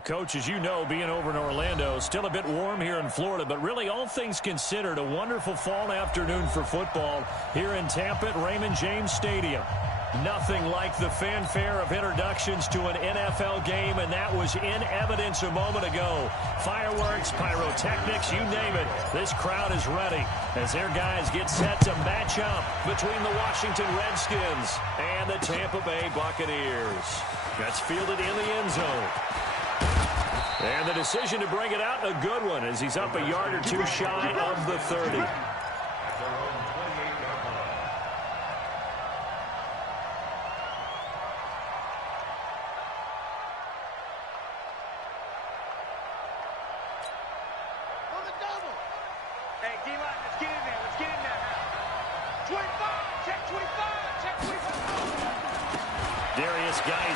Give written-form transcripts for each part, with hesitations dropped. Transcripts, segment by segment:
Coach, as you know, being over in Orlando, still a bit warm here in Florida, but really all things considered, a wonderful fall afternoon for football here in Tampa at Raymond James Stadium. Nothing like the fanfare of introductions to an NFL game, and that was in evidence a moment ago. Fireworks, pyrotechnics, you name it. This crowd is ready as their guys get set to match up between the Washington Redskins and the Tampa Bay Buccaneers. That's fielded in the end zone. And the decision to bring it out, a good one, as he's up a yard or two shy of the 30.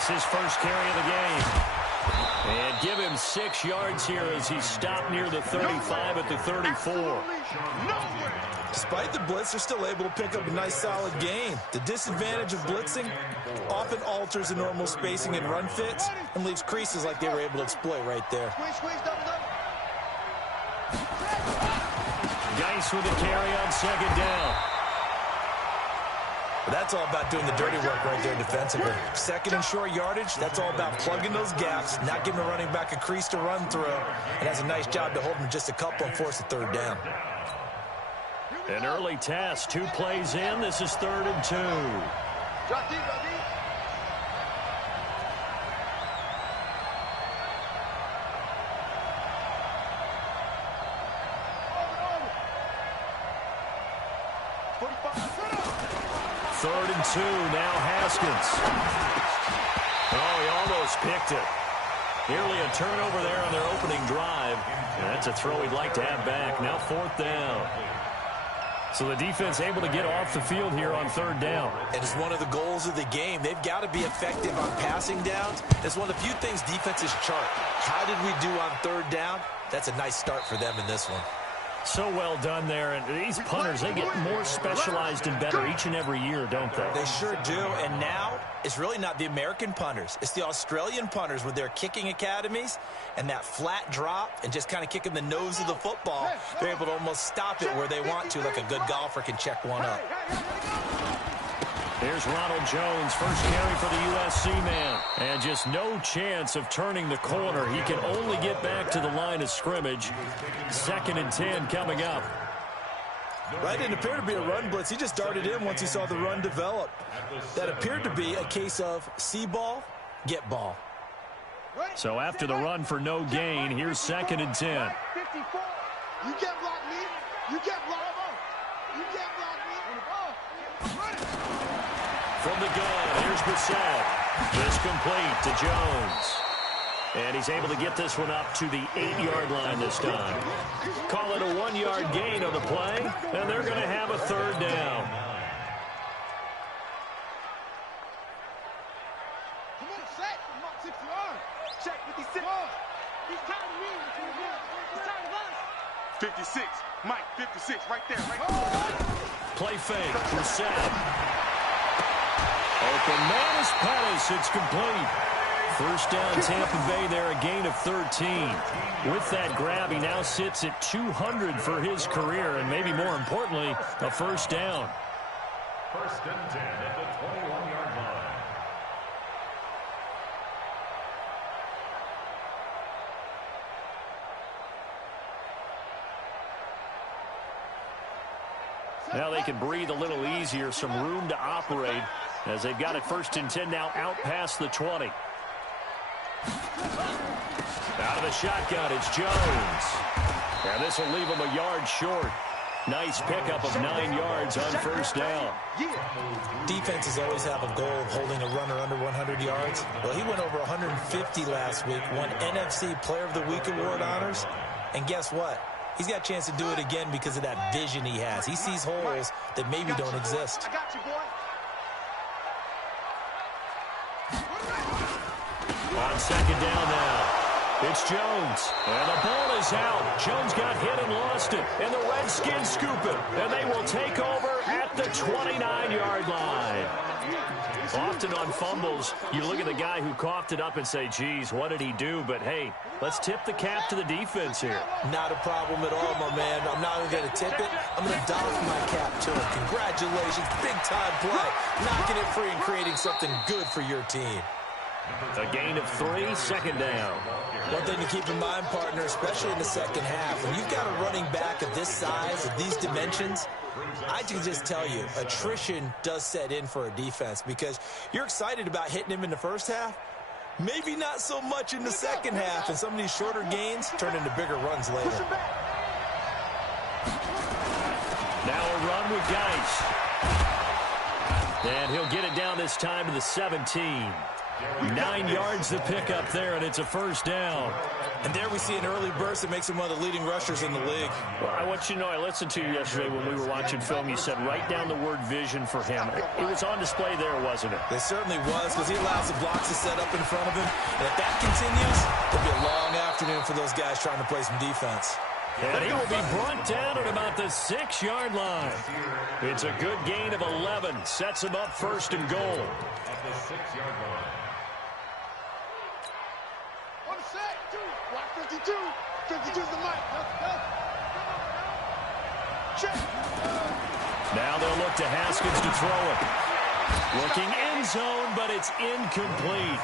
His first carry of the game. And give him 6 yards here as he's stopped near the 35 at the 34. Despite the blitz, they're still able to pick up a nice solid gain. The disadvantage of blitzing often alters the normal spacing and run fits and leaves creases like they were able to exploit right there. Geis with a carry on second down. But that's all about doing the dirty work right there defensively. Second and short yardage, that's all about plugging those gaps, not giving the running back a crease to run through, and has a nice job to hold him just a couple and force a third down. An early test, 2 plays in. This is 3rd and 2. Third and 2, now Haskins. Oh, he almost picked it. Nearly a turnover there on their opening drive. And that's a throw he'd like to have back. Now 4th down. So the defense able to get off the field here on 3rd down. And it's one of the goals of the game. They've got to be effective on passing downs. It's one of the few things defenses chart. How did we do on 3rd down? That's a nice start for them in this one. So well done there. And these punters, they get more specialized and better each and every year, don't they? They sure do. And now it's really not the American punters. It's the Australian punters with their kicking academies and that flat drop and just kind of kicking the nose of the football. They're able to almost stop it where they want to, like a good golfer can check one up. Here's Ronald Jones, first carry for the USC man. And just no chance of turning the corner. He can only get back to the line of scrimmage. 2nd and 10 coming up. Right, didn't appear to be a run blitz. He just darted in once he saw the run develop. That appeared to be a case of see ball, get ball. So after the run for no gain, here's 2nd and 10. You can't block me. You can't block me. You can't block me. From the gun, here's Brissett. This complete to Jones. And he's able to get this one up to the 8-yard line this time. Call it a 1-yard gain on the play, and they're going to have a 3rd down. Come on, set. Come on, 6 yards. Check 56. He's tired of me. He's tired of us. 56. Mike, 56. Right there. Right there. Play fake. Brissett. Open man is Pettis. It's complete. First down, Tampa Bay there, a gain of 13. With that grab, he now sits at 200 for his career, and maybe more importantly, a first down. 1st and 10 at the 21-yard line. Now they can breathe a little easier, some room to operate as they've got it 1st and 10 now out past the 20. Out of the shotgun, it's Jones. And this will leave him a yard short. Nice pickup of 9 yards on first down. Defenses always have a goal of holding a runner under 100 yards. Well, he went over 150 last week, won NFC Player of the Week award honors. And guess what? He's got a chance to do it again because of that vision he has. He sees holes that maybe don't exist. I got you, boy. On second down now. It's Jones. And the ball is out. Jones got hit and lost it. And the Redskins scoop it. And they will take over at the 29-yard line. Often on fumbles, you look at the guy who coughed it up and say, geez, what did he do? But, hey, let's tip the cap to the defense here. Not a problem at all, my man. I'm not even going to tip it. I'm going to doff my cap to him. Congratulations. Big-time play. Knocking it free and creating something good for your team. A gain of 3, second down. One thing to keep in mind, partner, especially in the second half, when you've got a running back of this size, of these dimensions, I can just tell you, attrition does set in for a defense because you're excited about hitting him in the first half, maybe not so much in the second half, and some of these shorter gains turn into bigger runs later. Now a run with Geis. And he'll get it down this time to the 17. 9 yards to pick up there, and it's a first down. And there we see an early burst that makes him one of the leading rushers in the league. Well, I want you to know, I listened to you yesterday when we were watching film. You said write down the word vision for him. It was on display there, wasn't it? It certainly was, because he allows the blocks to set up in front of him. And if that continues, it'll be a long afternoon for those guys trying to play some defense. And he will be brought down at about the 6-yard line. It's a good gain of 11. Sets him up first and goal. At the 6-yard line. 52. 52's the mic. Check. Now they'll look to Haskins to throw it. Looking end zone, but it's incomplete.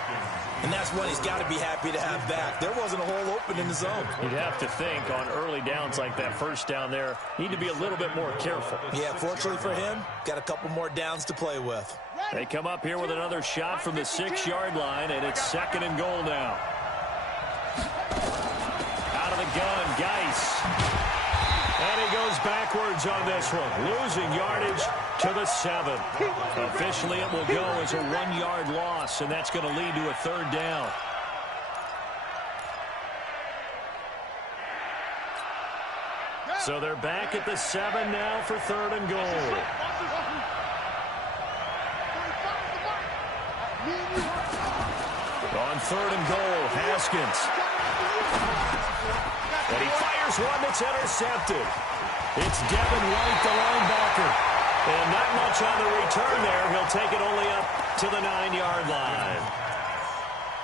And that's one he's got to be happy to have back. There wasn't a hole open in the zone. You'd have to think on early downs like that first down there, need to be a little bit more careful. Yeah, fortunately for him, got a couple more downs to play with. They come up here with another shot from the 6-yard line, and it's second and goal now. Out of the gun, Geis. And he goes backwards on this one, losing yardage to the 7. Officially, it will go as a 1-yard loss, and that's going to lead to a third down. So they're back at the 7 now for third and goal. On third and goal, Haskins. And he fires one that's intercepted. It's Devin White, the linebacker. And not much on the return there. He'll take it only up to the 9-yard line.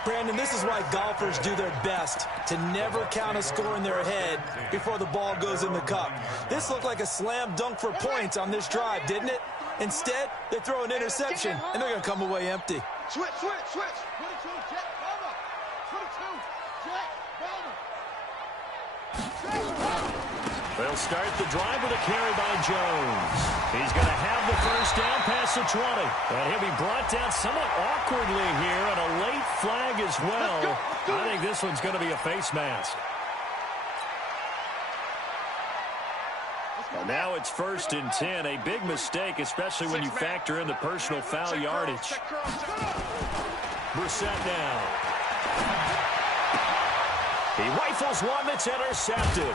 Brandon, this is why golfers do their best to never count a score in their head before the ball goes in the cup. This looked like a slam dunk for points on this drive, didn't it? Instead, they throw an interception, and they're going to come away empty. Switch. 22, Jet, Bama. 22, Jet, Bama. They'll start the drive with a carry by Jones. He's going to have the first down past the 20. And he'll be brought down somewhat awkwardly here, and a late flag as well. I think this one's going to be a face mask. And now it's first and 10. A big mistake, especially when you factor in the personal foul yardage. Brissett now. He rifles one that's intercepted.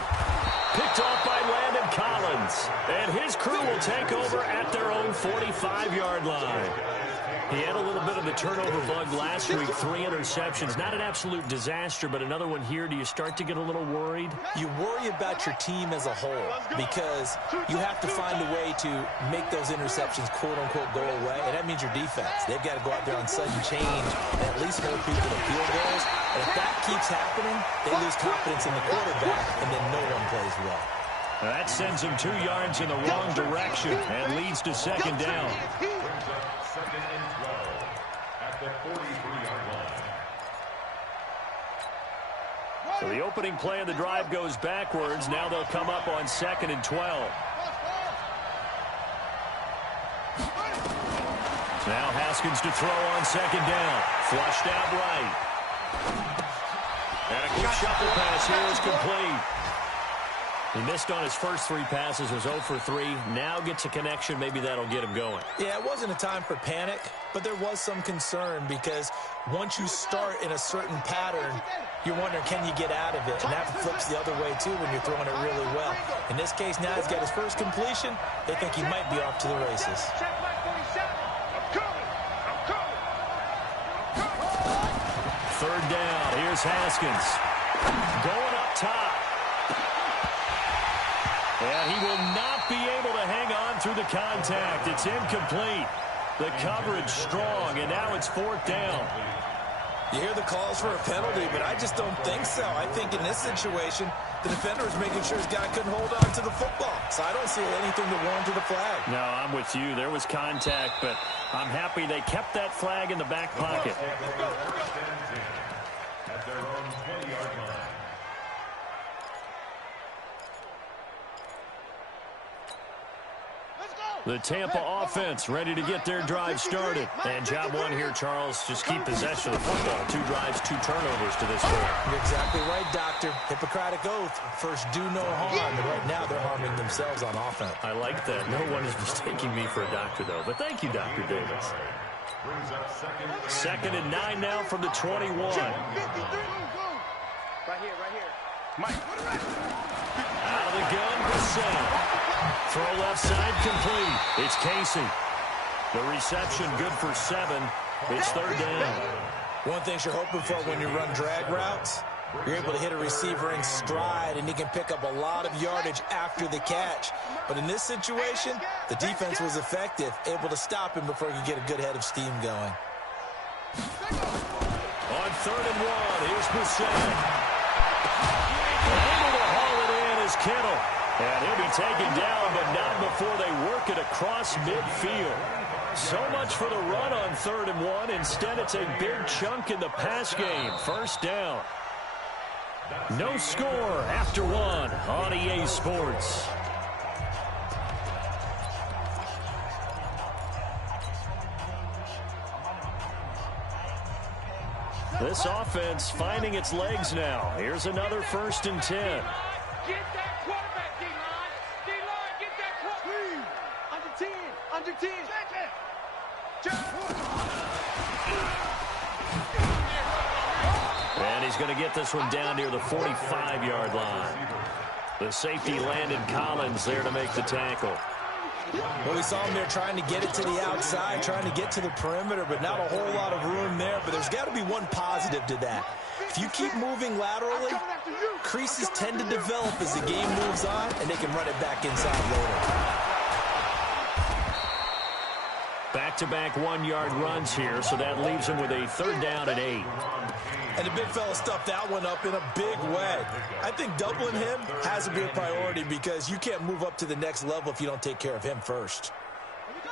Picked off by Landon Collins. And his crew will take over at their own 45-yard line. He had a little bit of the turnover bug last week. 3 interceptions. Not an absolute disaster, but another one here. Do you start to get a little worried? You worry about your team as a whole because you have to find a way to make those interceptions, quote-unquote, go away. And that means your defense. They've got to go out there on sudden change and at least hold people to field goals. And if that keeps happening, they lose confidence in the quarterback, and then no one plays well. That sends him 2 yards in the wrong direction and leads to second down. Second and 12 at the 43-yard line. So the opening play of the drive goes backwards. Now they'll come up on second and 12. Now Haskins to throw on second down. Flushed out right. And a quick shuffle pass here is complete. He missed on his first 3 passes, was 0 for 3. Now gets a connection. Maybe that'll get him going. Yeah, it wasn't a time for panic, but there was some concern because once you start in a certain pattern, you're wondering, can you get out of it? And that flips the other way, too, when you're throwing it really well. In this case, now he's got his first completion. They think he might be off to the races. Third down. Here's Haskins. Going up top. And he will not be able to hang on through the contact. It's incomplete. The coverage strong, and now it's 4th down. You hear the calls for a penalty, but I just don't think so. I think in this situation, the defender is making sure his guy couldn't hold on to the football. So I don't see anything to warrant the flag. No, I'm with you. There was contact, but I'm happy they kept that flag in the back pocket. At their own 20-yard line. The Tampa offense ready to get their drive started. And job one here, Charles, just keep possession of the football. 2 drives, 2 turnovers to this point. You're exactly right, Doctor. Hippocratic oath. First, do no harm. And right now, they're harming themselves on offense. I like that. No one is mistaking me for a doctor, though. But thank you, Dr. Davis. 2nd and 9 now from the 21. Right here. Mike. Out of the gun, Bassett. Throw left side complete. It's Casey. The reception good for 7. It's 3rd down. One thing you're hoping for when you run drag routes, you're able to hit a receiver in stride, and he can pick up a lot of yardage after the catch. But in this situation, the defense was effective, able to stop him before he could get a good head of steam going. On 3rd and 1, here's Bassett. Able to haul it in is Kittle. And he'll be taken down, but not before they work it across midfield. So much for the run on 3rd and 1. Instead, it's a big chunk in the pass game. 1st down. No score after 1 on EA Sports. This offense finding its legs now. Here's another 1st and 10. Get that quarterback, D-line. D-line, get that quarterback. Under 10. And he's going to get this one down near the 45-yard line. The safety Landon Collins there to make the tackle. Well, we saw him there trying to get it to the outside, trying to get to the perimeter, but not a whole lot of room there. But there's got to be one positive to that. If you keep moving laterally, creases tend to develop as the game moves on, and they can run it back inside later. Back-to-back 1-yard runs here, so that leaves him with a 3rd down and 8. And the big fella stuffed that one up in a big way. I think doubling him has to be a priority because you can't move up to the next level if you don't take care of him first.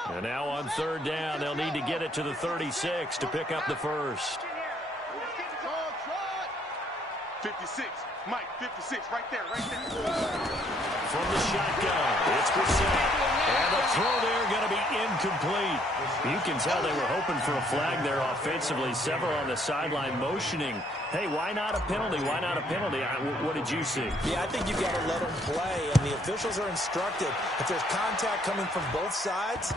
And now on 3rd down, they'll need to get it to the 36 to pick up the first. 56. Mike, 56, right there. From the shotgun, it's Bassett. And the throw there going to be incomplete. You can tell they were hoping for a flag there offensively. Several on the sideline motioning. Hey, why not a penalty? Why not a penalty? What did you see? Yeah, I think you've got to let them play, and the officials are instructed. If there's contact coming from both sides,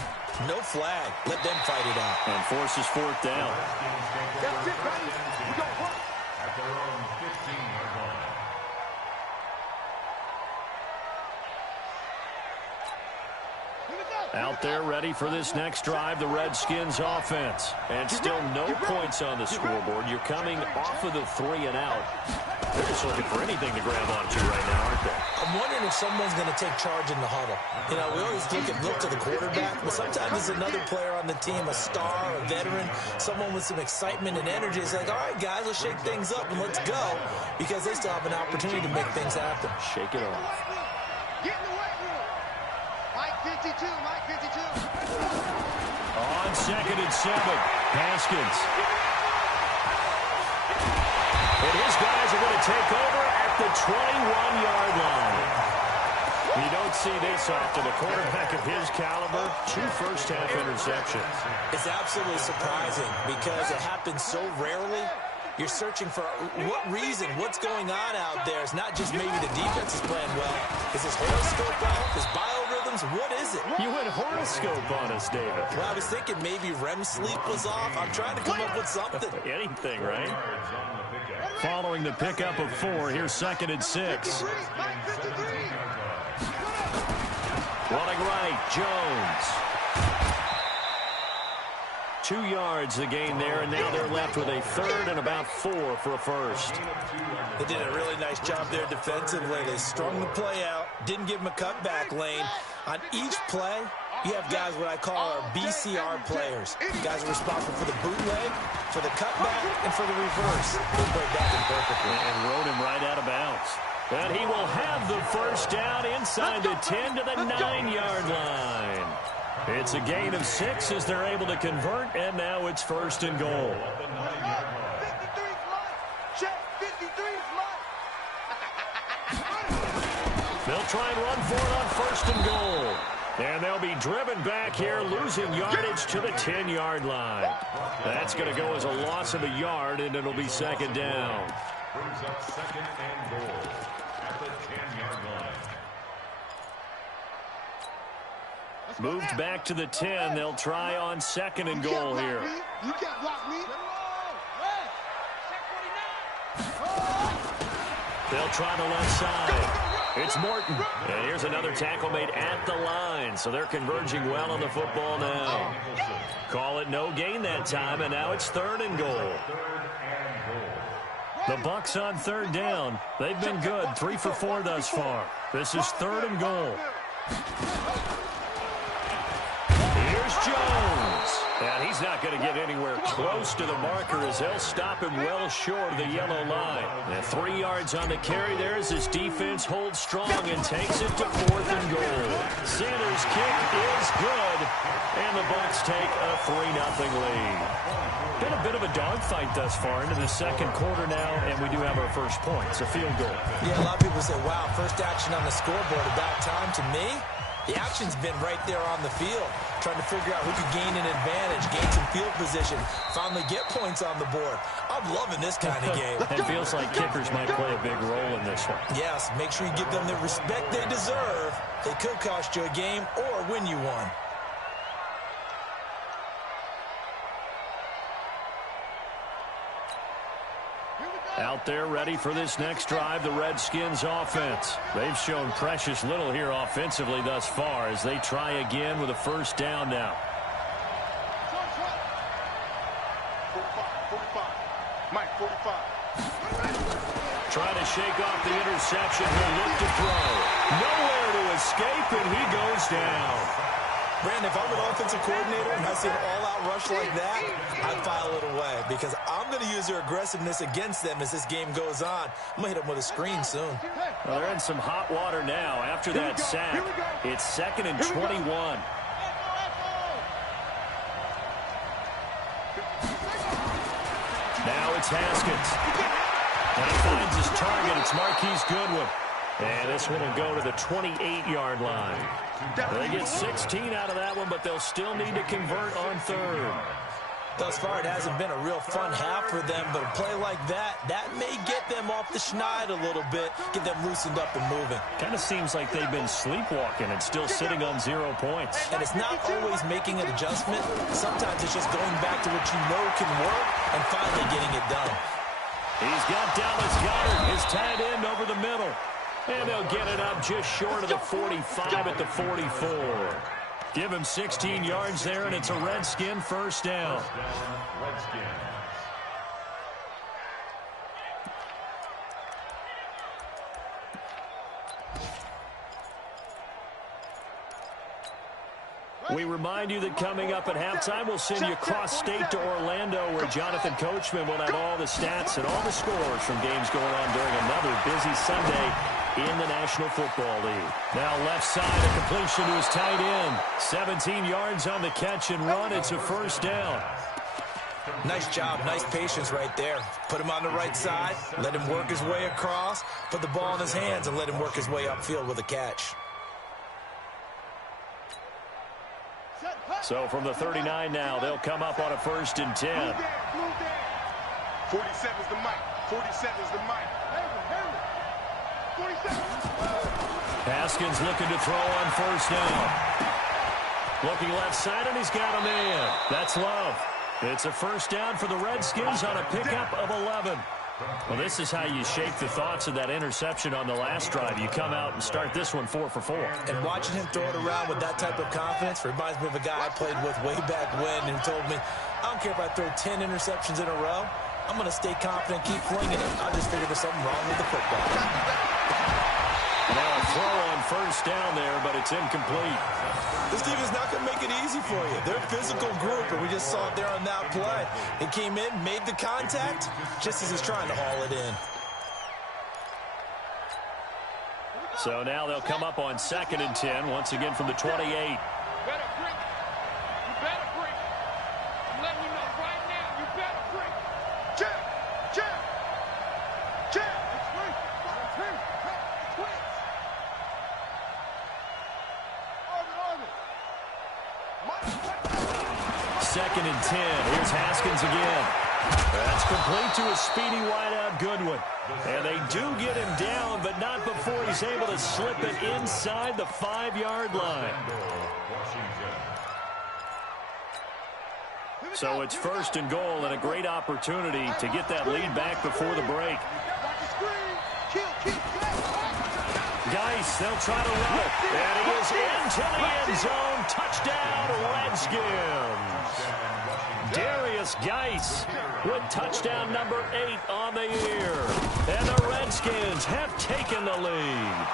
no flag. Let them fight it out. And forces 4th down. That's it, buddy. We got work. At their own 15-yard line. Out there ready for this next drive, the Redskins offense. And still no points on the scoreboard. You're coming off of the 3 and out. They're just looking for anything to grab onto right now, aren't they? I'm wondering if someone's going to take charge in the huddle. You know, we always look to the quarterback, but sometimes it's another player on the team, a star, a veteran, someone with some excitement and energy. It's like, all right, guys, let's shake things up and let's go, because they still have an opportunity to make things happen. Shake it off. Get in the weight room. Mike 52. On 2nd and 7, Haskins. And his guys are going to take over at the 21-yard line. You don't see this often. A quarterback of his caliber, 2 first-half interceptions. It's absolutely surprising because it happens so rarely. You're searching for what reason, what's going on out there. It's not just maybe the defense is playing well. Is his horoscope off? Is biorhythms? What is it? You went horoscope on us, David. Well, I was thinking maybe REM sleep was off. I'm trying to come up with something. Anything, right? Following the pickup of 4, here's 2nd and 6. Running right, Jones. 2 yards the gain there, and now they're left with a 3rd and about 4 for a first. They did a really nice job there defensively. They strung the play out, didn't give him a cutback lane. On each play, You have guys what I call our BCR players. Guys are responsible for the bootleg, for the cutback, and for the reverse. They played that in perfectly. And rode him right out of bounds. And he will have the first down inside the 10 to the 9-yard line. It's a gain of 6 as they're able to convert, and now it's first and goal. 53's life. Check, 53's life. They'll try and run for it on first and goal. And they'll be driven back here, losing yardage to the 10-yard line. That's going to go as a loss of a yard, and it'll be second down. Brings up second and goal at the 10-yard line. Moved back to the 10. They'll try on second and goal here. You can't block me. They'll try the left side. It's Morton. And here's another tackle made at the line. So they're converging well on the football now. Call it no gain that time, and now it's third and goal. The Bucs on third down. They've been good, 3 for 4 thus far. This is third and goal. Here's Jones. And he's not going to get anywhere close to the marker as they'll stop him well short of the yellow line. And 3 yards on the carry there as his defense holds strong and takes it to fourth and goal. Sanders' kick is good, and the Bucs take a 3-0 lead. Been a bit of a dogfight thus far into the second quarter now, and we do have our first point. It's a field goal. Yeah, a lot of people say, wow, first action on the scoreboard about time. To me, the action's been right there on the field, trying to figure out who could gain an advantage, gain some field position, finally get points on the board. I'm loving this kind of game. It feels like kickers might play a big role in this one. Yes, make sure you give them the respect they deserve. They could cost you a game or win you one. Out there ready for this next drive, the Redskins offense. They've shown precious little here offensively thus far as they try again with a first down now. 45. Mike, 45. Trying to shake off the interception. He'll look to throw. Nowhere to escape, and he goes down. Brandon, if I'm an offensive coordinator and I see an all-out rush like that, I'd file it away because I'm going to use their aggressiveness against them as this game goes on. I'm going to hit them with a screen soon. Well, they're in some hot water now after that sack. It's second and 21. Now it's Haskins. And he finds his target. It's Marquise Goodwin. And this one will go to the 28-yard line. They get 16 out of that one, but they'll still need to convert on third. Thus far, it hasn't been a real fun half for them, but a play like that may get them off the schneid a little bit, get them loosened up and moving. Kind of seems like they've been sleepwalking and still sitting on 0 points. And it's not always making an adjustment. Sometimes it's just going back to what you know can work and finally getting it done. He's got Dallas Goedert, his tight end, over the middle. And they'll get it up just short of the 45 at the 44. Give him 16 yards there, and it's a Redskin first down. We remind you that coming up at halftime, we'll send you cross-state to Orlando, where Jonathan Coachman will have all the stats and all the scores from games going on during another busy Sunday in the National Football League. Now left side, a completion to his tight end. 17 yards on the catch and run. It's a first down. Nice job, nice patience right there. Put him on the right side, let him work his way across, put the ball in his hands, and let him work his way upfield with a catch. So from the 39 now, they'll come up on a first and 10. 47's the mic. 47's the mic. 47. Haskins looking to throw on first down. Looking left side, and he's got a man. That's Love. It's a first down for the Redskins on a pickup of 11. Well, this is how you shake the thoughts of that interception on the last drive. You come out and start this one 4 for 4. And watching him throw it around with that type of confidence reminds me of a guy I played with way back when who told me, I don't care if I throw 10 interceptions in a row. I'm going to stay confident, keep flinging it. I just figured there's something wrong with the football. Now a throw on first down there, but it's incomplete. This team is not going to make it easy for you. They're a physical group, and we just saw it there on that play. He came in, made the contact, just as he's trying to haul it in. So now they'll come up on 2nd and 10, once again from the 28. You better break. You better break. I'm letting you know right now, you better break. Check. It's free. It's twins. Second and 10. Here's Haskins again. That's complete to a speedy wideout Goodwin. And they do get him down, but not before he's able to slip it inside the 5-yard line. So it's 1st and goal, and a great opportunity to get that lead back before the break. Geis, they'll try to run it. And he is into the end zone. Touchdown, Redskins. Darius Geis with touchdown number 8 on the year. And the Redskins have taken the lead.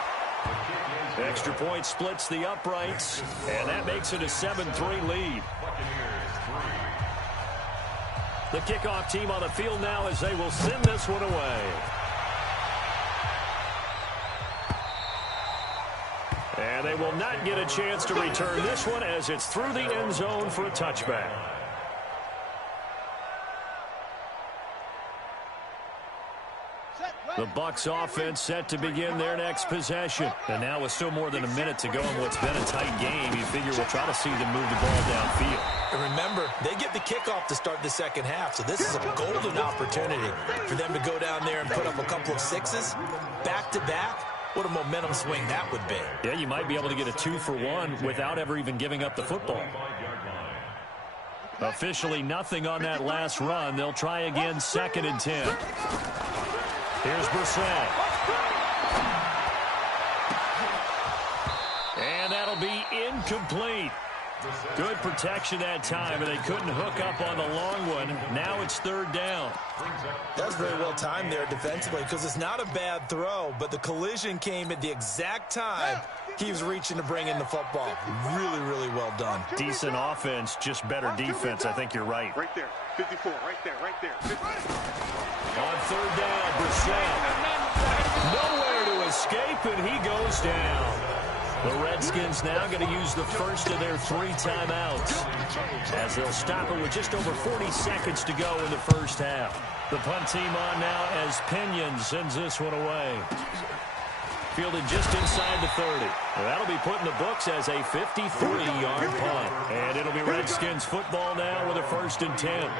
Extra point splits the uprights, and that makes it a 7-3 lead. The kickoff team on the field now as they will send this one away. And they will not get a chance to return this one as it's through the end zone for a touchback. The Bucs offense set to begin their next possession. And now with still more than a minute to go in what's been a tight game, you figure we'll try to see them move the ball downfield. And remember, they get the kickoff to start the second half, so this is a golden opportunity for them to go down there and put up a couple of sixes back-to-back. What a momentum swing that would be. Yeah, you might be able to get a 2-for-1 without ever even giving up the football. Officially nothing on that last run. They'll try again 2nd and 10. Here's Brissett. And that'll be incomplete. Good protection that time, and they couldn't hook up on the long one. Now it's 3rd down. That's very well timed there defensively because it's not a bad throw, but the collision came at the exact time he was reaching to bring in the football. Really, really well done. Decent offense, just better defense. I think you're right. Right there. 54. Right there. 50. On 3rd down, Brissett. Nowhere to escape, and he goes down. The Redskins now going to use the first of their 3 timeouts as they'll stop it with just over 40 seconds to go in the first half. The punt team on now as Pinion sends this one away. Fielded just inside the 30. Well, that'll be put in the books as a 53-yard punt. And it'll be Redskins football now with a 1st and 10.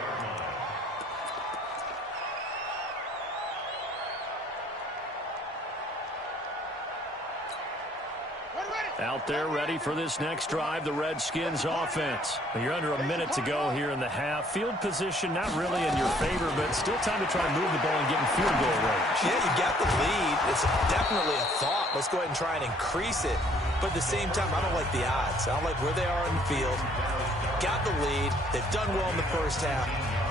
Out there ready for this next drive, the Redskins offense. You're under a minute to go here in the half. Field position not really in your favor, but still time to try and move the ball and get in field goal range. Yeah, you got the lead. It's definitely a thought. Let's go ahead and try and increase it. But at the same time, I don't like the odds. I don't like where they are in the field. Got the lead. They've done well in the first half.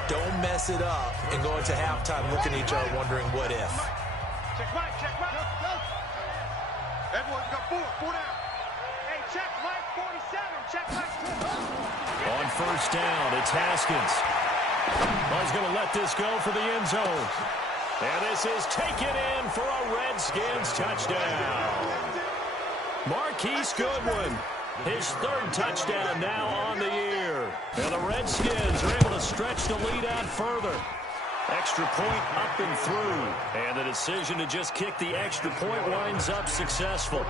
Don't mess it up and go into halftime looking at each other wondering what if. Check Mike. Everyone's got 4 down. Check Mike 47. Check Mike 2. On 1st down, it's Haskins. Well, he's going to let this go for the end zone. And this is taken in for a Redskins touchdown. Marquise Goodwin, his 3rd touchdown now on the year. And the Redskins are able to stretch the lead out further. Extra point up and through. And the decision to just kick the extra point winds up successful.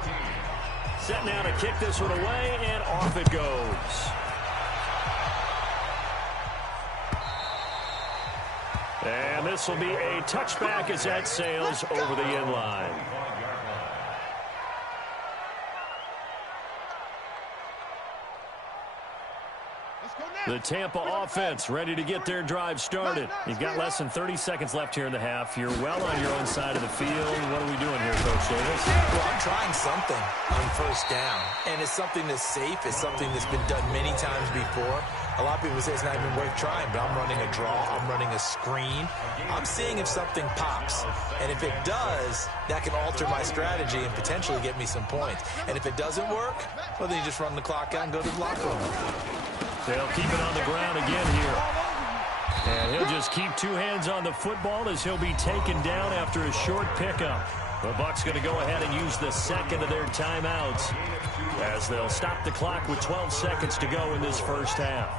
Set now to kick this one away, and off it goes. And this will be a touchback as that sails over the end line. The Tampa offense ready to get their drive started. You've got less than 30 seconds left here in the half. You're well on your own side of the field. What are we doing here, Coach Davis? Well, I'm trying something on 1st down, and it's something that's safe. It's something that's been done many times before. A lot of people say it's not even worth trying, but I'm running a draw. I'm running a screen. I'm seeing if something pops. And if it does, that can alter my strategy and potentially get me some points. And if it doesn't work, well, then you just run the clock out and go to the locker room. They'll keep it on the ground again here. And he'll just keep two hands on the football as he'll be taken down after a short pickup. The Bucs going to go ahead and use the second of their timeouts as they'll stop the clock with 12 seconds to go in this first half.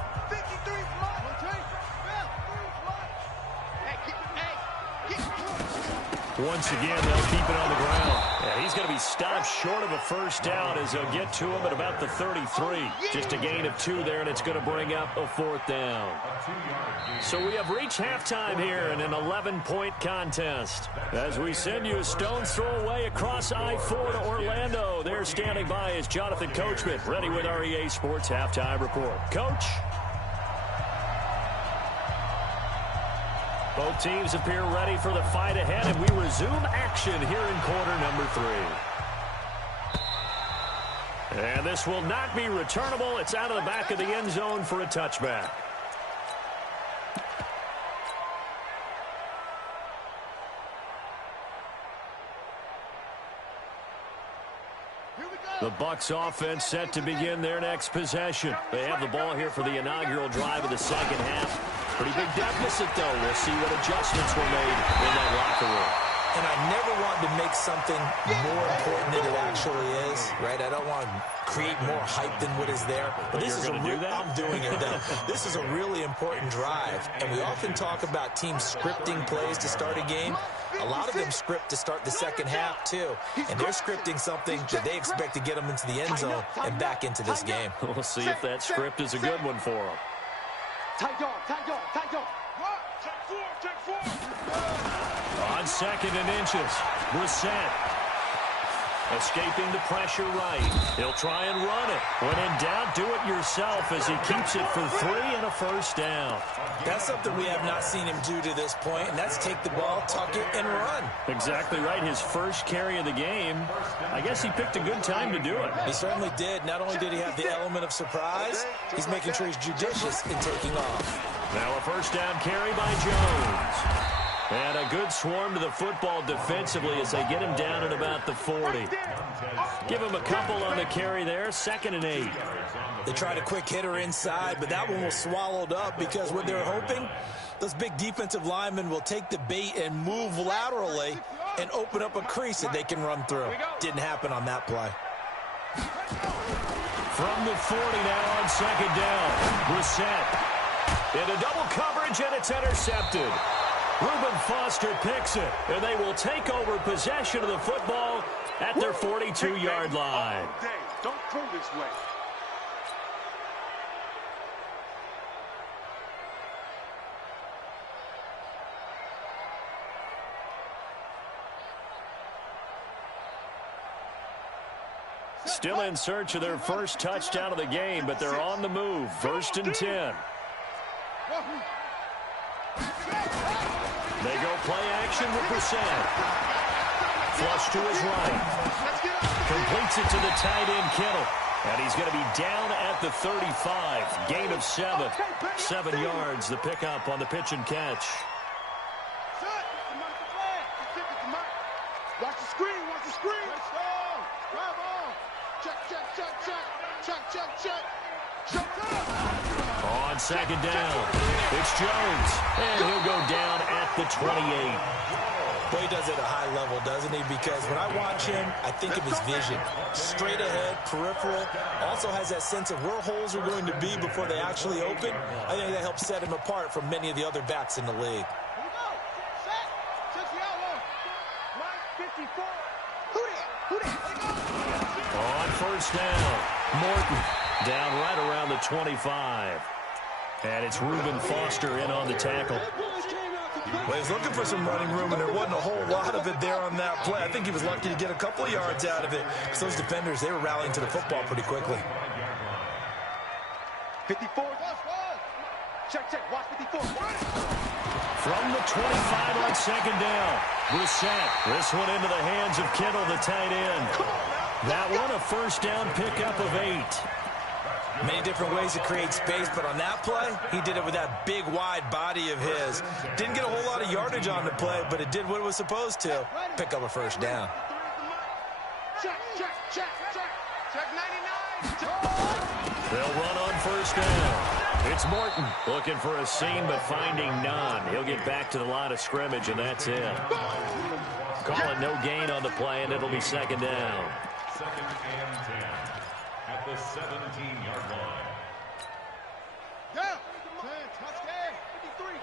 Once again, they'll keep it on the ground. Yeah, he's going to be stopped short of a first down as they'll get to him at about the 33. Just a gain of 2 there, and it's going to bring up a 4th down. So we have reached halftime here in an 11-point contest. As we send you a stone's throw away across I-4 to Orlando. There standing by is Jonathan Coachman, ready with our EA Sports Halftime Report. Coach? Both teams appear ready for the fight ahead, and we resume action here in quarter number 3. And this will not be returnable. It's out of the back of the end zone for a touchback. The Bucs offense set to begin their next possession. They have the ball here for the inaugural drive of the second half. Pretty big deficit, though. We'll see what adjustments were made in that locker room. And I never want to make something more important than it actually is, right? I don't want to create more hype than what is there. But this is I'm doing it now. This is a really important drive. And we often talk about teams scripting plays to start a game. A lot of them script to start the second half, too. And they're scripting something that they expect to get them into the end zone and back into this game. We'll see if that script is a good one for them. Tight dog, tight dog, tight dog. Check four. On 2nd and inches, Brissett escaping the pressure right. He'll try and run it. When in doubt, do it yourself as he keeps it for 3 and a first down. That's something we have not seen him do to this point, and that's take the ball, tuck it, and run. Exactly right. His first carry of the game. I guess he picked a good time to do it. He certainly did. Not only did he have the element of surprise, he's making sure he's judicious in taking off. Now a first down carry by Jones. And a good swarm to the football defensively as they get him down at about the 40. Give him a couple on the carry there. 2nd and 8. They tried a quick hitter inside, but that one was swallowed up because what they're hoping, those big defensive linemen will take the bait and move laterally and open up a crease that they can run through. Didn't happen on that play. From the 40 now on 2nd down. Brissett into double coverage, and it's intercepted. Reuben Foster picks it, and they will take over possession of the football at their 42-yard line. Don't throw this way. Still in search of their first touchdown of the game, but they're on the move. 1st and 10. They go play action with Brissett. Flush to his right. Completes it to the tight end, Kittle. And he's going to be down at the 35. Gain of 7. 7 yards, the pickup on the pitch and catch. Watch the screen, watch the screen. Check. On 2nd down, it's Jones. And he'll go down at the 28. Boy, he does it at a high level, doesn't he? Because when I watch him, I think of his vision. Straight ahead, peripheral. Also has that sense of where holes are going to be before they actually open. I think that helps set him apart from many of the other backs in the league. On 1st down, Morton down right around the 25. And it's Reuben Foster in on the tackle. Well, he's looking for some running room, and there wasn't a whole lot of it there on that play. I think he was lucky to get a couple of yards out of it. Because those defenders, they were rallying to the football pretty quickly. 54. Check. Watch 54. From the 25 on 2nd down, Brissett. This one into the hands of Kittle, the tight end. That one a first down pickup of 8. Many different ways to create space, but on that play, he did it with that big, wide body of his. Didn't get a whole lot of yardage on the play, but it did what it was supposed to. Pick up a first down. Check 99. They'll run on first down. It's Morton looking for a seam, but finding none. He'll get back to the line of scrimmage, and that's it. Calling no gain on the play, and it'll be second down. Second and 10 at the 17-yard line. Go. 10, touchdown. 53.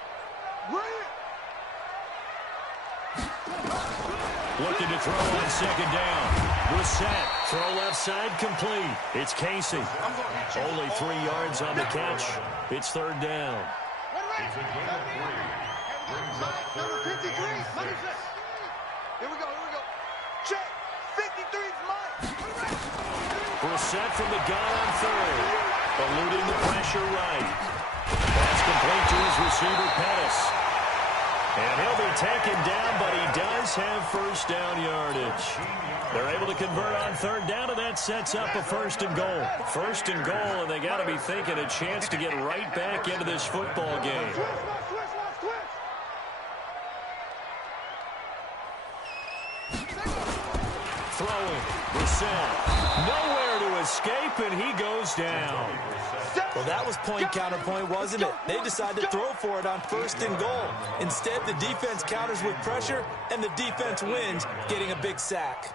Bring it. Looking to throw on second down. Brissett, throw left side, complete. It's Casey. Only 3 yards on the catch. It's third down. It's a gain of 3. Brings up Number 53. Here we go. Check. 53's mine. Brissett from the gun on third. Eluding the pressure right. Pass complete to his receiver, Pettis. And he'll be taken down, but he does have first down yardage. They're able to convert on third down, and that sets up a first and goal. First and goal, and they got to be thinking a chance to get right back into this football game. Throwing, Brissett. Nowhere to escape, and he goes down. Well, that was point counterpoint, wasn't it? They decided to throw for it on first and goal. Instead, the defense counters with pressure, and the defense wins, getting a big sack.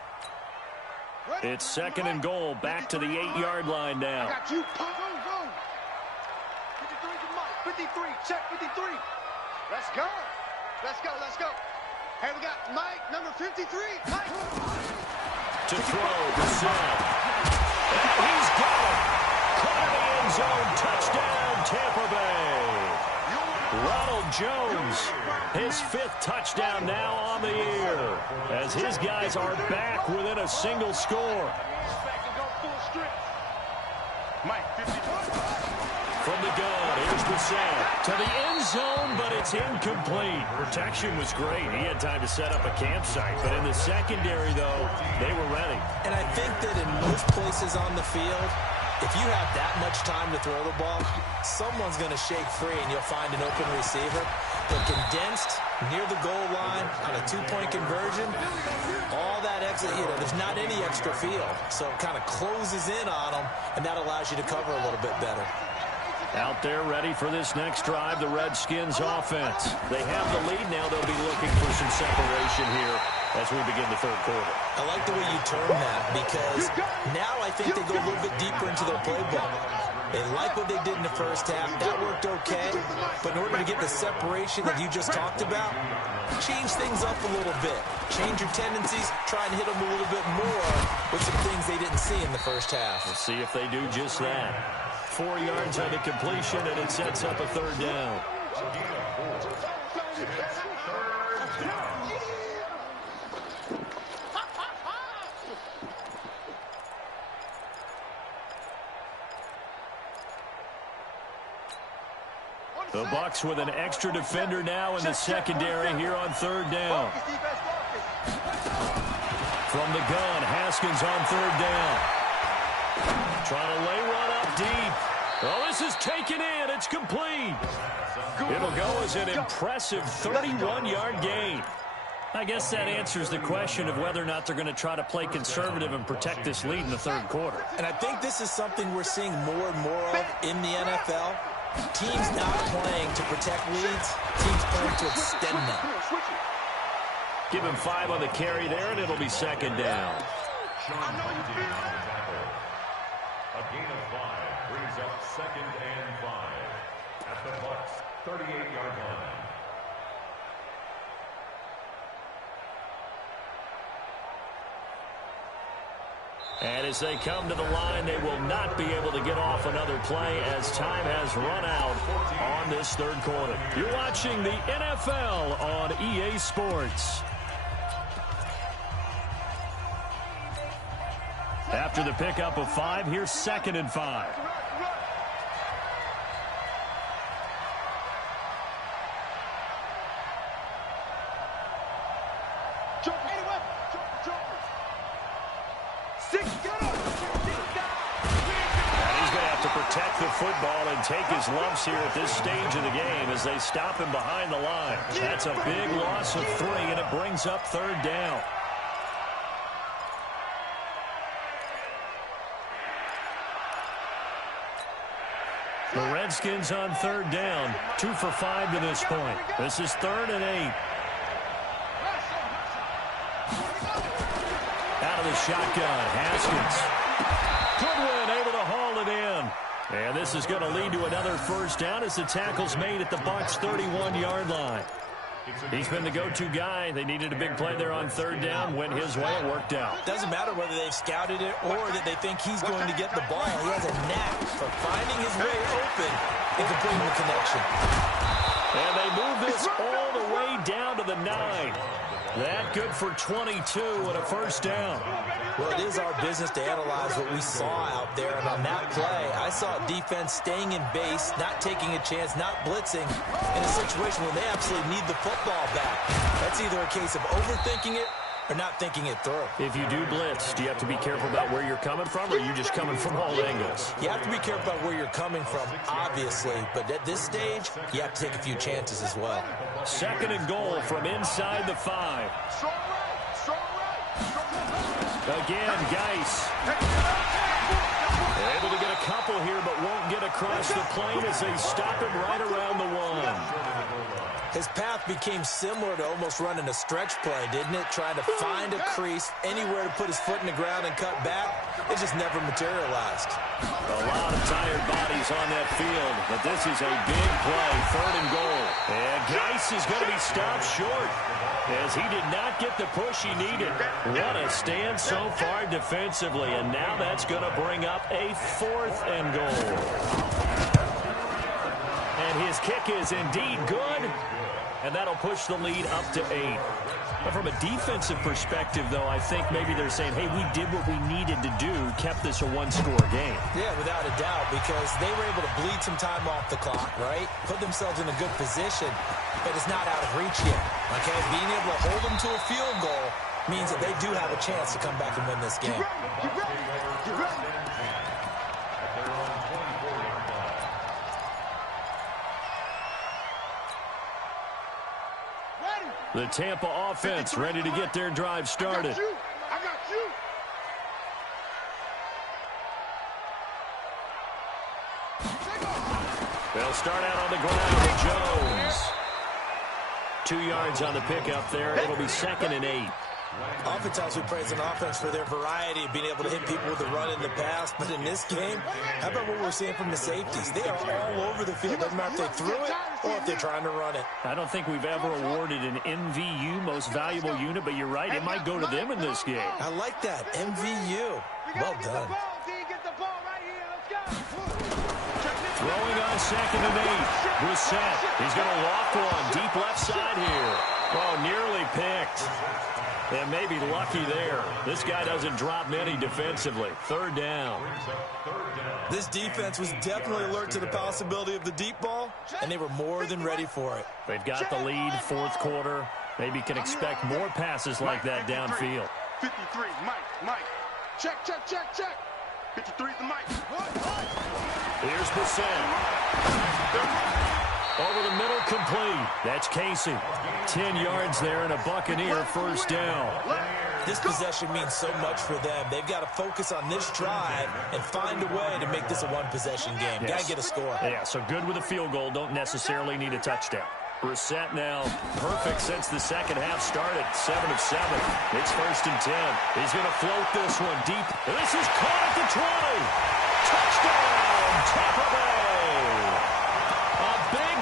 It's second and goal, back to the 8-yard line now. Got you. Go. 53's a Mike. 53. Check 53. Let's go. Hey, we got Mike, number 53. Mike. To throw, Brissett. He's got it. Caught in the end zone. Touchdown, Tampa Bay. Ronald Jones, his 5th touchdown now on the year, as his guys are back within a single score. Mike, 54. From the gun, here's Brissett to the end zone, but it's incomplete. Protection was great. He had time to set up a campsite, but in the secondary, though, they were ready. And I think that in most places on the field, if you have that much time to throw the ball, someone's going to shake free and you'll find an open receiver. But condensed, near the goal line, on a 2-point conversion, all that extra, there's not any extra field. So it kind of closes in on them, and that allows you to cover a little bit better. Out there ready for this next drive, the Redskins offense. They have the lead now. They'll be looking for some separation here as we begin the third quarter. I like the way you term that, because now I think they go a little bit deeper into their playbook. They like what they did in the first half. That worked okay. But in order to get the separation that you just talked about, change things up a little bit. Change your tendencies. Try and hit them a little bit more with some things they didn't see in the first half. Let's see if they do just that. 4 yards on the completion, and it sets up a third down. The Bucs with an extra defender now in the secondary here on third down. From the gun, Haskins on third down. Trying to lay one up deep. Oh, this is taken in. It's complete. It'll go as an impressive 31-yard gain. I guess that answers the question of whether or not they're going to try to play conservative and protect this lead in the third quarter. And I think this is something we're seeing more and more of in the NFL. Teams not playing to protect leads, teams playing to extend them. Give him 5 on the carry there, and it'll be second down. A gain of 5 brings up second and 5 at the Bucs' 38-yard line. And as they come to the line, they will not be able to get off another play as time has run out on this third quarter. You're watching the NFL on EA Sports. After the pickup of 5, here's second and 5. protect the football and take his lumps here at this stage of the game as they stop him behind the line. That's a big loss of 3, and it brings up 3rd down. The Redskins on 3rd down, 2 for 5 to this point. This is 3rd and 8. Out of the shotgun, Haskins. Goodwin able to haul it in. And this is going to lead to another 1st down as the tackle's made at the Bucs' 31-yard line. He's been the go-to guy. They needed a big play there on 3rd down. Went his way. It worked out. Doesn't matter whether they've scouted it or that they think he's going to get the ball. He has a knack for finding his way open and completing the connection. And they move this all the way down to the 9. That good for 22 and a 1st down. Well, it is our business to analyze what we saw out there. And on that play, I saw defense staying in base, not taking a chance, not blitzing in a situation where they absolutely need the football back. That's either a case of overthinking it or not thinking it through. If you do blitz, do you have to be careful about where you're coming from, or are you just coming from all angles? You have to be careful about where you're coming from, obviously. But at this stage, you have to take a few chances as well. 2nd and goal from inside the 5. Again, Geis. Able to get a couple here, but won't get across the plane as they stop him right around the 1. His path became similar to almost running a stretch play, didn't it? Trying to find a crease, anywhere to put his foot in the ground and cut back. It just never materialized. A lot of tired bodies on that field, but this is a big play, 3rd and goal. And Geis is going to be stopped short as he did not get the push he needed. What a stand so far defensively, and now that's going to bring up a 4th and goal. And his kick is indeed good, and that'll push the lead up to 8. But from a defensive perspective, though, I think maybe they're saying, hey, we did what we needed to do, kept this a 1-score game. Yeah, without a doubt, because they were able to bleed some time off the clock, right? Put themselves in a good position, but it's not out of reach yet, okay? Being able to hold them to a field goal means that they do have a chance to come back and win this game. The Tampa offense ready to get their drive started. I got you. They'll start out on the ground with Jones. 2 yards on the pickup there. It'll be 2nd and 8. Oftentimes we praise an offense for their variety of being able to hit people with the run in the pass. But in this game, how about what we're seeing from the safeties? They are all over the field. Doesn't matter if they threw it or if they're trying to run it. I don't think we've ever awarded an MVU, most valuable unit, but you're right. It might go to them in this game. I like that. MVU. Well done. Throwing on 2nd and 8. Brissett. He's going to walk one deep left side here. Oh, nearly picked. And maybe lucky there. This guy doesn't drop many defensively. 3rd down. This defense was definitely alert to the possibility of the deep ball, and they were more than ready for it. They've got the lead, 4th quarter. Maybe can expect more passes like that downfield. 53, Mike. Check. 53 is the Mike. Here's Brissett. Over the middle, complete. That's Casey. 10 yards there and a Buccaneer 1st down. This possession means so much for them. They've got to focus on this drive and find a way to make this a 1-possession game. Yes. Got to get a score. Yeah, so good with a field goal. Don't necessarily need a touchdown. Brissett now perfect since the second half started. 7 of 7. It's 1st and 10. He's going to float this one deep. And this is caught at the 20. Touchdown, Tampa Bay.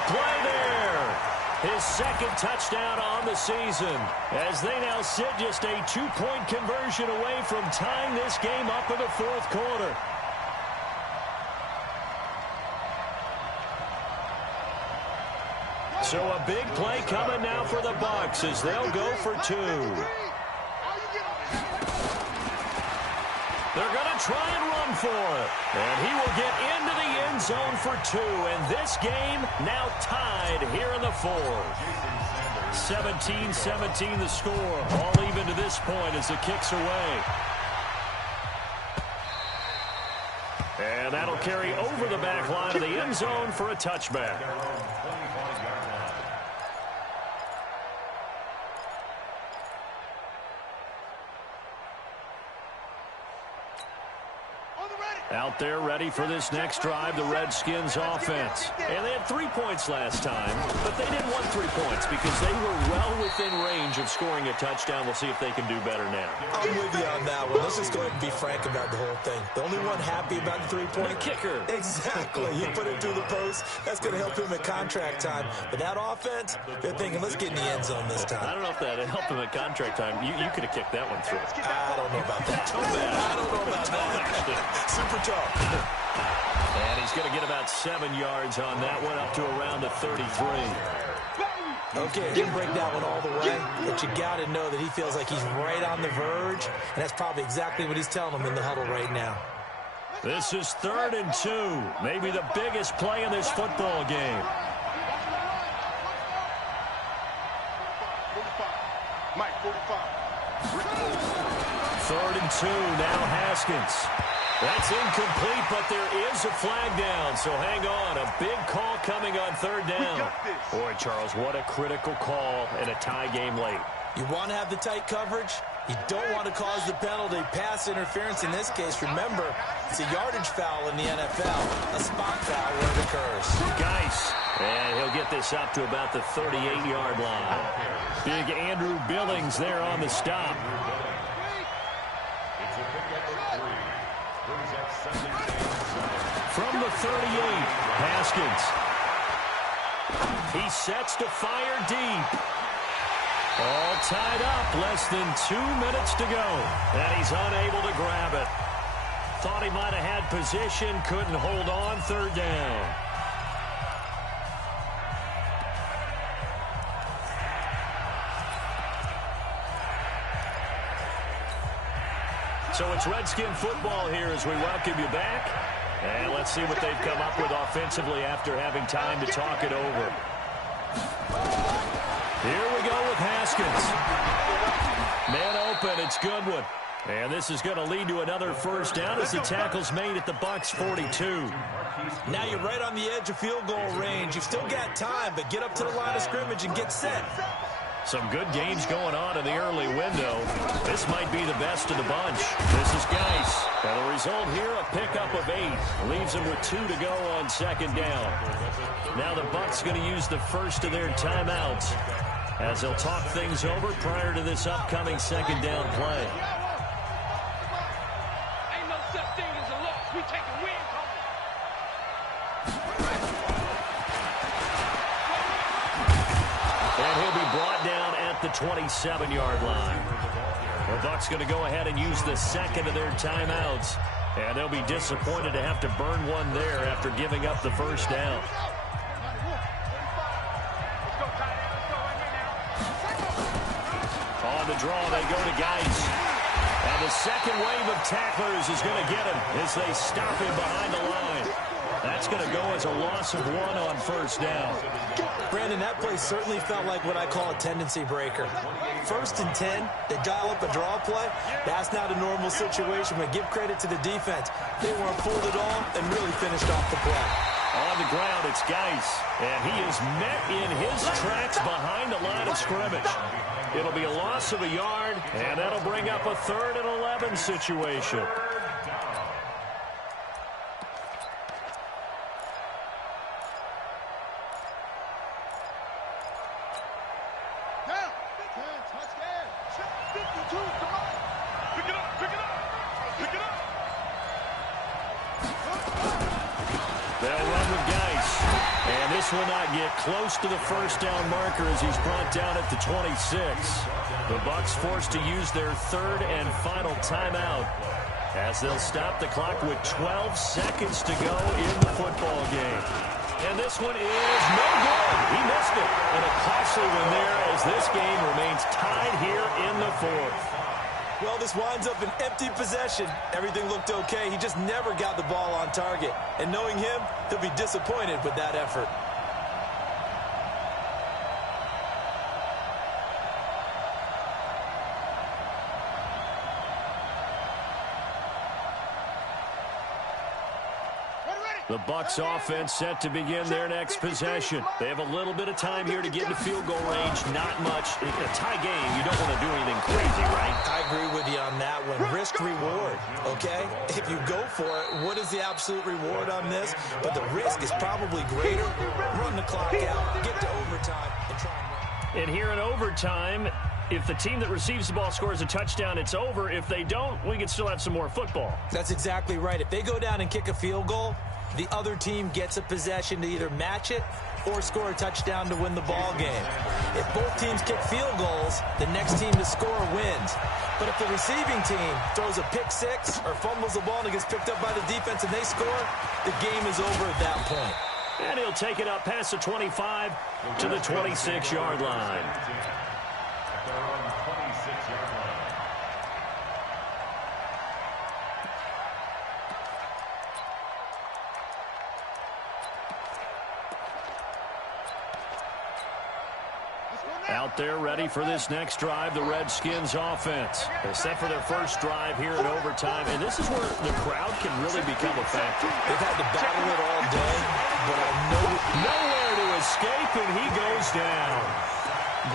Play there. His 2nd touchdown on the season as they now sit just a 2-point conversion away from tying this game up in the 4th quarter. So a big play coming now for the Bucs as they'll go for 2. They're going to try and run for it. And he will get into the end zone for 2. And this game now tied here in the 4th. 17-17 the score. All even to this point as it kicks away. And that'll carry over the back line of the end zone for a touchback. Out there ready for this next drive, the Redskins offense. And they had 3 points last time, but they didn't want 3 points because they were well within range of scoring a touchdown. We'll see if they can do better now. I'm with you on that one. Let's just go ahead and be frank about the whole thing. The only one happy about the 3-point kicker. Exactly. He put it through the post. That's going to help him at contract time. But that offense, they're thinking, let's get in the end zone this time. I don't know if that helped him at contract time. You could have kicked that one through. I don't know about that. Too bad. I don't know about that. Super tough. And he's going to get about 7 yards on that one, up to around the 33. Okay, didn't break that one all the way, but you got to know that he feels like he's right on the verge, and that's probably exactly what he's telling them in the huddle right now. This is 3rd and 2, maybe the biggest play in this football game. Mike, 45. 3rd and 2, now Haskins. That's incomplete, but there is a flag down, so hang on. A big call coming on 3rd down. Boy, Charles, what a critical call in a tie game late. You want to have the tight coverage. You don't want to cause the penalty. Pass interference in this case, remember, it's a yardage foul in the NFL, a spot foul where it occurs. Geis, and he'll get this up to about the 38-yard line. Big Andrew Billings there on the stop. From the 38, Haskins. He sets to fire deep. All tied up, less than 2 minutes to go. And he's unable to grab it. Thought he might have had position, couldn't hold on, 3rd down. So it's Redskin football here as we welcome you back. And let's see what they've come up with offensively after having time to talk it over. Here we go with Haskins. Man open, it's Goodwin. And this is going to lead to another 1st down as the tackle's made at the Bucs 42. Now you're right on the edge of field goal range. You've still got time, but get up to the line of scrimmage and get set. Some good games going on in the early window. This might be the best of the bunch. This is Geis. And the result here, a pickup of 8. Leaves them with 2 to go on 2nd down. Now the Bucs going to use the first of their timeouts as they'll talk things over prior to this upcoming 2nd down play. Ain't no such thing as a loss. We take a win home. And he'll be brought down at the 27-yard line. The Bucs going to go ahead and use the 2nd of their timeouts. And they'll be disappointed to have to burn one there after giving up the 1st down. On the draw, they go to Geis. And the second wave of tacklers is going to get him as they stop him behind the line. That's going to go as a loss of 1 on 1st down. Brandon, that play certainly felt like what I call a tendency breaker. 1st and 10, they dial up a draw play. That's not a normal situation, but give credit to the defense. They weren't fooled at all and really finished off the play. On the ground, it's Geis, and he is met in his tracks behind the line of scrimmage. It'll be a loss of a yard, and that'll bring up a 3rd and 11 situation. Will not get close to the 1st down marker as he's brought down at the 26. The Bucs forced to use their 3rd and final timeout as they'll stop the clock with 12 seconds to go in the football game. And this one is no good. He missed it. And a costly one there as this game remains tied here in the 4th. Well, this winds up an empty possession. Everything looked okay. He just never got the ball on target. And knowing him, he'll be disappointed with that effort. The Bucs offense set to begin their next possession. They have a little bit of time here to get into field goal range. Not much. In a tie game, you don't want to do anything crazy, right? I agree with you on that one. Risk-reward, okay? If you go for it, what is the absolute reward on this? But the risk is probably greater. Run the clock out, get to overtime, and try and win. And here in overtime, if the team that receives the ball scores a touchdown, it's over. If they don't, we can still have some more football. That's exactly right. If they go down and kick a field goal, the other team gets a possession to either match it or score a touchdown to win the ball game. If both teams kick field goals, the next team to score wins. But if the receiving team throws a pick six or fumbles the ball and it gets picked up by the defense and they score, the game is over at that point. And he'll take it up past the 25 to the 26-yard line. Out there ready for this next drive, the Redskins offense. They're set for their first drive here in overtime, and this is where the crowd can really become a factor. They've had to battle it all day, but I know nowhere to escape, and he goes down.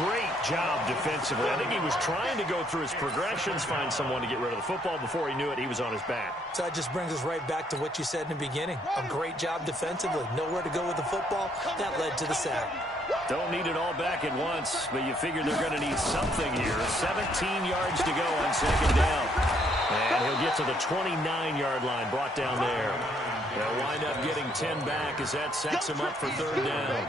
Great job defensively. I think he was trying to go through his progressions, find someone to get rid of the football. Before he knew it, he was on his back. So that just brings us right back to what you said in the beginning. A great job defensively. Nowhere to go with the football. That led to the sack. Don't need it all back at once, but you figure they're going to need something here. 17 yards to go on second down. And he'll get to the 29-yard line, brought down there. They'll wind up getting 10 back as that sets him up for third down.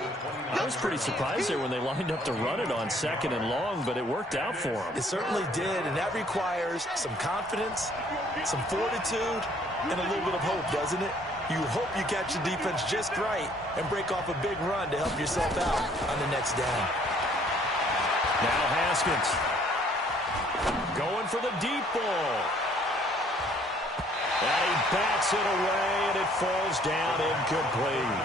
I was pretty surprised there when they lined up to run it on second and long, but it worked out for them. It certainly did, and that requires some confidence, some fortitude, and a little bit of hope, doesn't it? You hope you catch the defense just right and break off a big run to help yourself out on the next down. Now Haskins going for the deep ball. And he bats it away, and it falls down incomplete.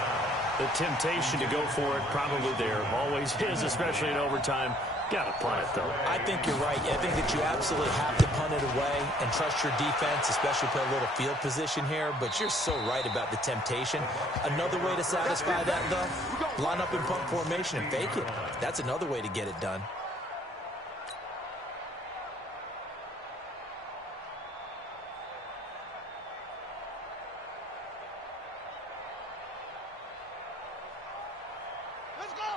The temptation to go for it probably there. Always is, especially in overtime. Got to punt it, though. I think you're right. I think that you absolutely have to punt it away and trust your defense, especially play a little field position here. But you're so right about the temptation. Another way to satisfy that, though, line up in punt formation and fake it. That's another way to get it done.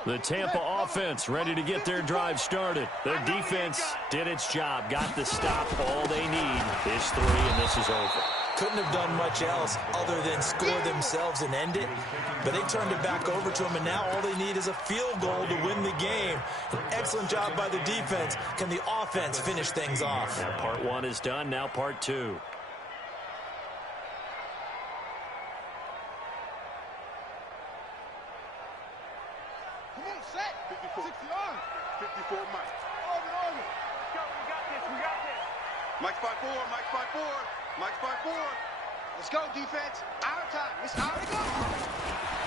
The Tampa offense ready to get their drive started. Their defense did its job, got the stop. All they need is 3, and this is over. Couldn't have done much else other than score themselves and end it. But they turned it back over to them, and now all they need is a field goal to win the game. An excellent job by the defense. Can the offense finish things off? Now part 1 is done, now part 2. Mike's 5-4, Mike's 5-4, Mike's 5-4. Let's go, defense. Our time. It's our time.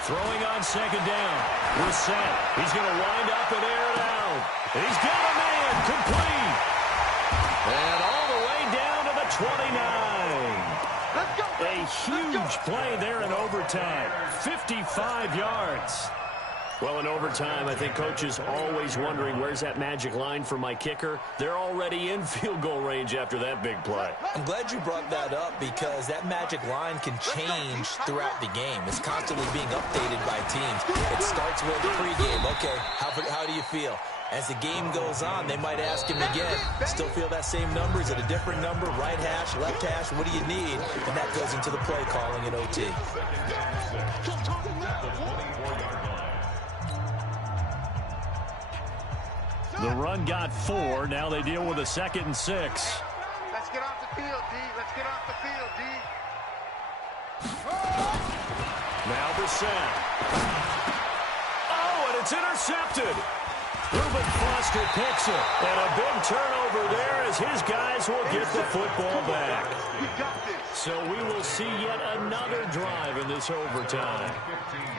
Throwing on second down. We're set. He's going to wind up and air it out. And he's got a man complete. And all the way down to the 29. Let's go. A huge play there in overtime. 55 yards. Well, in overtime, I think Coach is always wondering, where's that magic line for my kicker? They're already in field goal range after that big play. I'm glad you brought that up because that magic line can change throughout the game. It's constantly being updated by teams. It starts with pregame. Okay, how do you feel? As the game goes on, they might ask him again, still feel that same number? Is it a different number? Right hash, left hash, what do you need? And that goes into the play calling in OT. The run got 4. Now they deal with a 2nd and 6. Let's get off the field, D. Let's get off the field, D. Now Brissett. Oh, and it's intercepted. Reuben Foster picks it. And a big turnover there as his guys will get the football back. We got this. So we will see yet another drive in this overtime.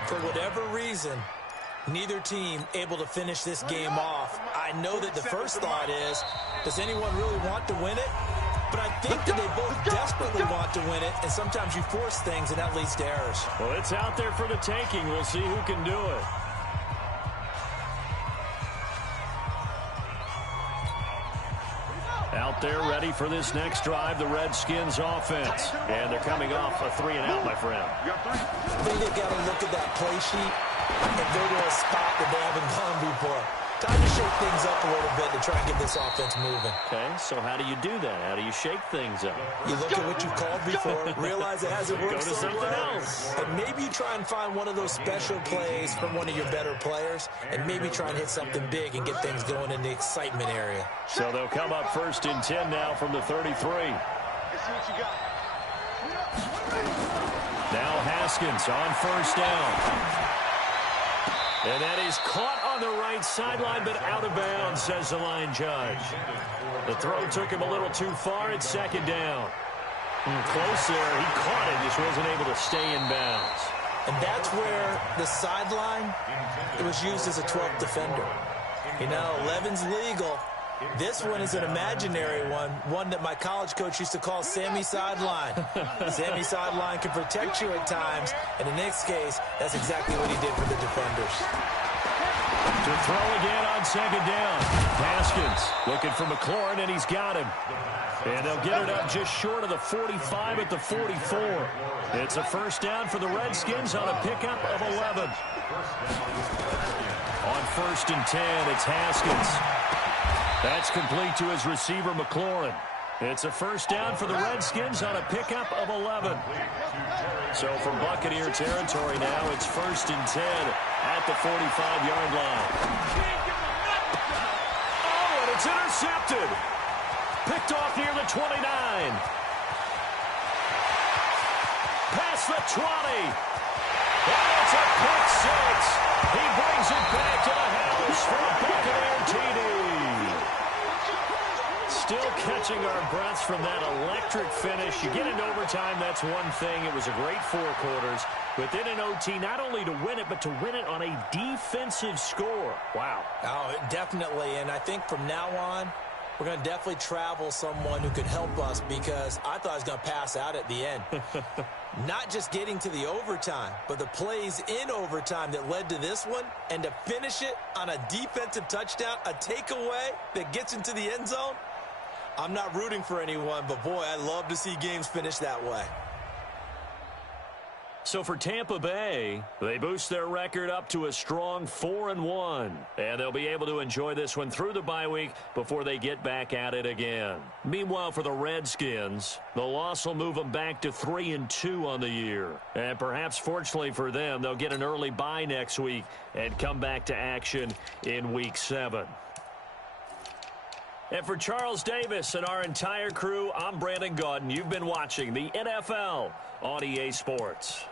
For whatever reason, neither team able to finish this game off. I know that the first thought is, does anyone really want to win it? But I think that they both desperately want to win it, and sometimes you force things, and that leads to errors. Well, it's out there for the taking. We'll see who can do it. Out there ready for this next drive, the Redskins offense. And they're coming off a 3-and-out, my friend. I think they've got to look at that play sheet and go to a spot that they haven't gone before. Time to shake things up a little bit to try and get this offense moving. Okay, so how do you do that? How do you shake things up? You look at what you've called before, realize it hasn't worked Go to something else. and maybe you try and find one of those special plays from one of your better players, and maybe try and hit something big and get things going in the excitement area. So they'll come up 1st and 10 now from the 33. Let's see what you got. Now Haskins on 1st down. And that is caught on the right sideline, but out of bounds, says the line judge. The throw took him a little too far. It's 2nd down. Close there. He caught it, just wasn't able to stay in bounds. And that's where the sideline, it was used as a 12th defender. You know, 11's legal. This one is an imaginary one that my college coach used to call Sammy Sideline. Sammy Sideline can protect you at times, and in this case, that's exactly what he did for the defenders. To throw again on 2nd down. Haskins looking for McLaurin, and he's got him. And they'll get it up just short of the 45 at the 44. It's a 1st down for the Redskins on a pickup of 11. On 1st and 10, it's Haskins. That's complete to his receiver, McLaurin. It's a 1st down for the Redskins on a pickup of 11. So from Buccaneer territory now, it's 1st and 10 at the 45-yard line. Oh, and it's intercepted. Picked off near the 29. Past the 20. And it's a pick 6. He brings it back to the house for a Buccaneer TD. Still catching our breaths from that electric finish. You get into overtime, that's one thing. It was a great 4 quarters. But then in OT, not only to win it, but to win it on a defensive score. Wow. Oh, definitely. And I think from now on, we're going to definitely travel someone who could help us, because I thought I was going to pass out at the end. Not just getting to the overtime, but the plays in overtime that led to this one, and to finish it on a defensive touchdown, a takeaway that gets into the end zone. I'm not rooting for anyone, but boy, I love to see games finish that way. So for Tampa Bay, they boost their record up to a strong 4-1. And they'll be able to enjoy this one through the bye week before they get back at it again. Meanwhile, for the Redskins, the loss will move them back to 3-2 on the year. And perhaps fortunately for them, they'll get an early bye next week and come back to action in Week 7. And for Charles Davis and our entire crew, I'm Brandon Gaudin. You've been watching the NFL on EA Sports.